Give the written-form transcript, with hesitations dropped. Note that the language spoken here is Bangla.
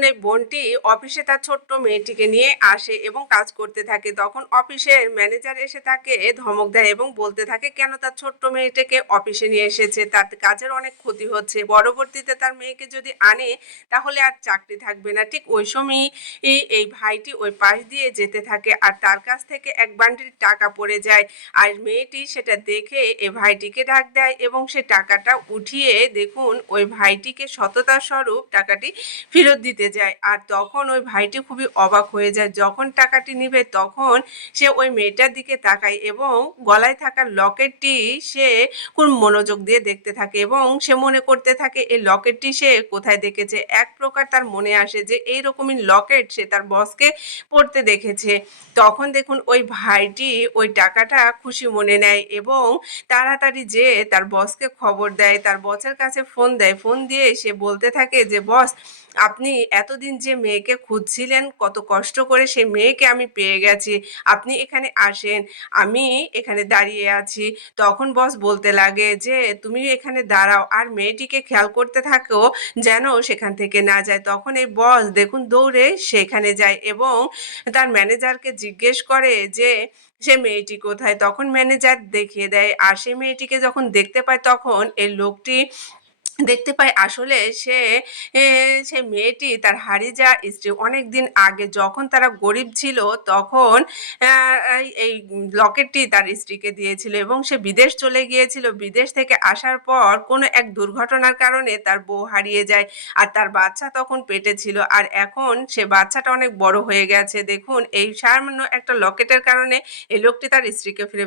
তখন এই বোনটি অফিসে তার ছোট্ট মেয়েটিকে নিয়ে আসে এবং কাজ করতে থাকে। তখন অফিসের ম্যানেজার এসে তাকে ধমক দেয় এবং বলতে থাকে কেন তার ছোট্ট মেয়েটাকে অফিসে নিয়ে এসেছে, তার কাজের অনেক ক্ষতি হচ্ছে, পরবর্তীতে তার মেয়েকে যদি আনে তাহলে আর চাকরি থাকবে না। ঠিক ওই সময়ই এই ভাইটি ওই পাশ দিয়ে যেতে থাকে আর তার কাছ থেকে এক বান্ডিল টাকা পড়ে যায়। আর মেয়েটি সেটা দেখে এই ভাইটিকে ডাক দেয় এবং সে টাকাটা উঠিয়ে দেখুন ওই ভাইটিকে সততার স্বরূপ টাকাটি ফেরত দিতে যায়। আর তখন ওই ভাইটি খুবই অবাক হয়ে যায়। যখন টাকাটি নিবে তখন সে ওই মেয়েটার দিকে তাকায় এবং গলায় থাকা লকেটটি সে খুব মনোযোগ দিয়ে দেখতে থাকে এবং সে মনে করতে থাকে এই লকেটটি সে কোথায় দেখেছে। এক প্রকার তার মনে আসে যে এইরকমই লকেট সে তার বসকে পড়তে দেখেছে। তখন দেখুন ওই ভাইটি ওই টাকাটা খুশি মনে নেয় এবং তাড়াতাড়ি যেয়ে তার বসকে খবর দেয়, তার বসের কাছে ফোন দেয়। ফোন দিয়ে সে বলতে থাকে যে বস, আপনি এতদিন যে মেয়েকে খুঁজছিলেন, কত কষ্ট করে সেই মেয়েকে আমি পেয়ে গেছি, আপনি এখানে আসেন, আমি এখানে দাঁড়িয়ে আছি। তখন বস বলতে লাগে যে তুমি এখানে দাঁড়াও আর মেয়েটিকে খেয়াল করতে থাকো যেন সেখান থেকে না যায়। তখন এই বস দেখুন দৌড়ে সেখানে যায় এবং তার ম্যানেজারকে জিজ্ঞেস করে যে সে মেয়েটি কোথায়। তখন ম্যানেজার দেখিয়ে দেয় আর সে মেয়েটিকে যখন দেখতে পায় তখন এই লোকটি দেখতে পায় আসলে এ সে মেয়েটি তার হারিয়ে যাওয়া স্ত্রী। অনেকদিন আগে যখন তারা গরিব ছিল তখন এই লকেটটি তার স্ত্রীকে দিয়েছিল এবং সে বিদেশ চলে গিয়েছিল। বিদেশ থেকে আসার পর কোনো এক দুর্ঘটনার কারণে তার বউ হারিয়ে যায় আর তার বাচ্চা তখন পেটে ছিল। আর এখন সে বাচ্চাটা অনেক বড় হয়ে গেছে। দেখুন এই সামান্য একটা লকেটের কারণে এই লোকটি তার স্ত্রীকে ফিরে